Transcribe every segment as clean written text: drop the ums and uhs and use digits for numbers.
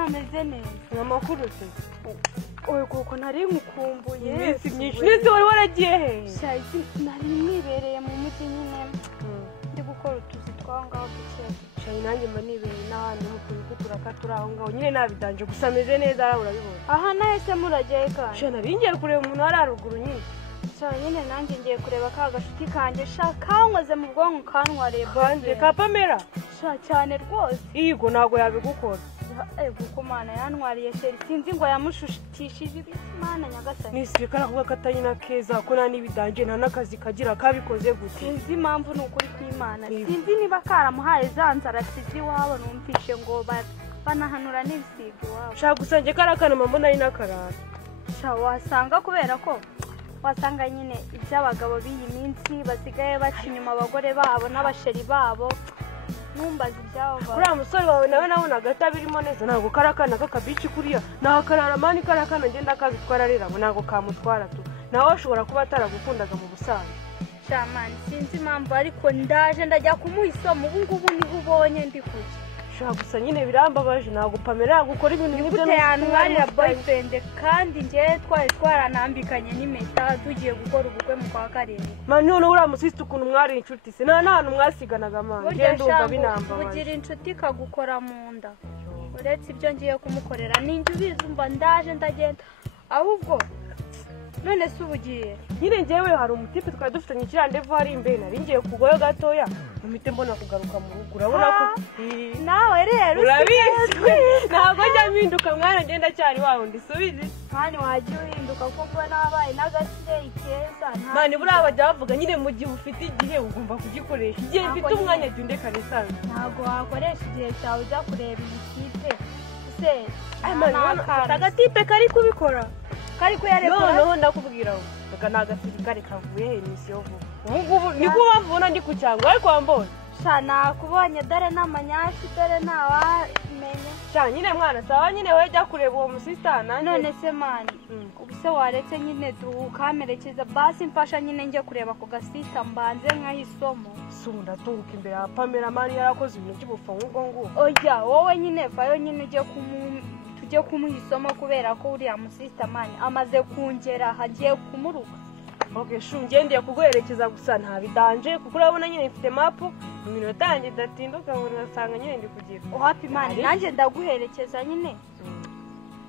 Shameze neza. Amakuru se. Oye koko nari ngukumbuye. Iminsi myinshi. Nese wari waragiye he? Shaiti nari mwibereye mu mujyi nyine. Ndi gukora utuzi twangaho duke. Shayi nanjye mba nibereye n'ahantu mukuru kuturaka turaho ngaho. Nyine nabidanje gusa ameze neza ara urabibona. Aha nahise muragiye kandi. Sha nari ngiye kureba umuntu ari haruguru nyine. Sha nyine nanjye ngiye kureba ka gashuti kanjye kankoze mu bwonko kantwariye Kanje ka Pamela. Sha cyane rwose. Igo nago yabigukora. Kuko mana yantwariye sheri sinzi ngo yamushushitishije Imana nyagasani. Nisirikara kuvuga katanyina keza ko nani bidanje nta nakazi kagira kabikoze gute. Sinzi impamvu n'ukuri kw'Imana. Sinzi niba karamuhaye zanzara sizi wabo numvishe ngo banahanura n'ibisigo wabo. Sha gusanje karakana mama nari nakarara. Sha wasanga kubera ko wasanga nyine iby'abagabo b'iyi minsi basigaye baca inyuma abagore babo n'abasheri babo. Numbaza ibyabo kuri musore wawe nawe nabonaga atabirimo neza ntago karakana kakabici kuriya nakarara mani karakana ngenda kazi twararira ngo nago kamutwara tu nawe ashobora kuba ataragukundaga mu busanzwe. Shamani sinzi impamvu ariko ndaje ndajya kumuhisomo ubu ngubu niho ubonye ndi kujya. Sha gusa nyine birambabaje nago Pamela gukora ibintu nk'ibyo n'umwarira boyfriend kandi nje twaranambikanye n'impeta tugiye gukora ubukwe mu kwa karindwi. Man none uramusiste ukuntu mwari inshuti se nta hantu mwasiganaga man ngende umva binambabaje. Ugira inshuti kagukora mu nda. Uretse ibyo ngiye kumukorera ninjye ubizumva ndaje ndagenda ahubwo none se ubugiye nyine ngewe hari umutipe twari dufitanye kirandevu hari imbere nari ngiye kugoyo gatoya mumite mbona kugaruka mu rugo urabona ko nawe rero urabizi ntabwo njya mpinduka mwana ngenda cyari wawe ndisubize hani wagiye uhinduka kuko nabaye n'agasireyi keza mani buriya bajya bavuga nyine mu gihe ufite igihe ugomba kugikoresha igihe mfite umwanya jya undekane isanzwe ntabwo wakoresha igihe cyawe ujya kureba iyi kipe se agatipe kari kubikora kari kuyarekura noneho ndakubwira ngo reka ni agasirikare kavuye he misiyo vuba ubu ngubu niko bavuna ndi ku cyangwa ariko wambona sha nakubonye dore n'amanyashi dore ntawamenya sha nyine mwana sawa nyine we jya kureba uwo musista nanjye none se mani ubu se waretse nyine tukamerekeza basi mfasha nyine njye kureba ku gasista mbanze nk'ahisomo sunda tunguka imbere ya Pamela mani yarakoze ibintu by'ubufa nk'ubwo ngubu oya wowe nyine vayo nyine ujye kumuhisomo kubera ko uriya musista mani amaze kungera hagiye kumuruka. Okay shu ngendeye kuguherekeza gusa nta bidanje kuko urabona nyine mfite map mu minota yanjye datinduka urasanga nyine ndi kugira happy mani nanjye ndaguherekeza nyine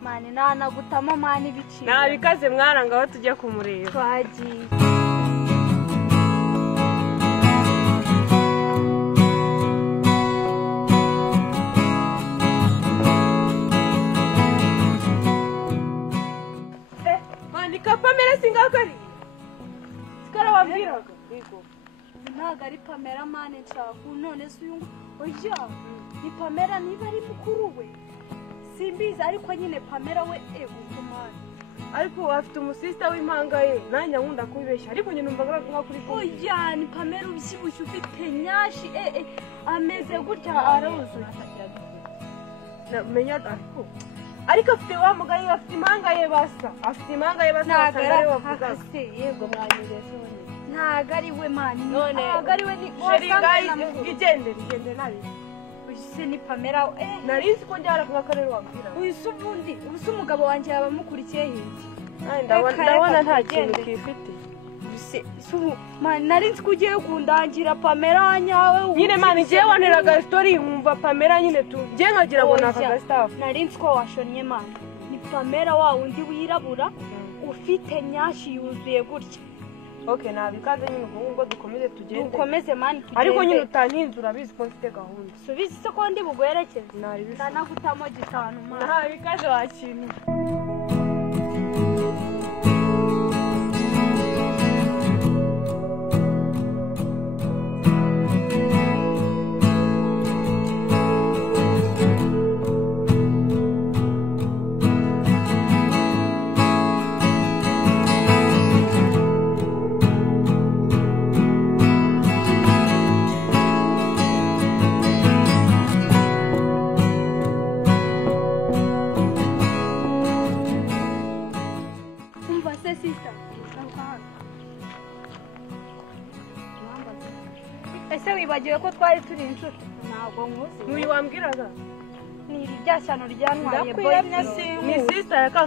mani nanagutamo mani biciro nabikaze mwaranga aho tujye kumureba twagiye Pamela singakari sikara wabwiraga yego ntago ari Pamela mane nshaka none se uyu oya ni Pamela niba ari mukuru we simbiza ariko nyine Pamela we kumana ariko afite umusista w'impanga ye nanya nkunda kubibeshya ariko nyine numva nka kuri ko oya ni Pamela ubyibushye ufite nyashi ameze gutya aruzuye menya ariko afite wa mugaye afite impanga ye basa afite impanga ye basa nagari bavuga se yego mwanyereze nagari we mani nagari we ni sheringayi igendere nabi se ni Pamela narizi ko njyara ku karere wabwira ubundi umugabo wanjye yabamukurikiye hirya ndabona nta kintu kifite mani narinzi ko ugiye kundangira Pamela nyawe nyine mani ngiye waneraga story nkumva Pamela nyine tugiye nkagira ngo nakaga staff narinzi ko washonnye mani ni Pamela wa wundi wirabura ufite nyashi yuzuye gutya okay nabikaze nyine ubwo dukomeze dukomeze mani ariko nyine utankinzura bizi ko mfite gahunda subizi se ko ndi buguherekeze nari bisa nagutamo gitanu mani nabikaje wakintu ese wibagiwe ko twari turi inshuti ntabwo nkuzi n'uyu wambwiraga ni iri rya shyano ryantwaye ndakwiyamya boyfriend si ni sister ya ka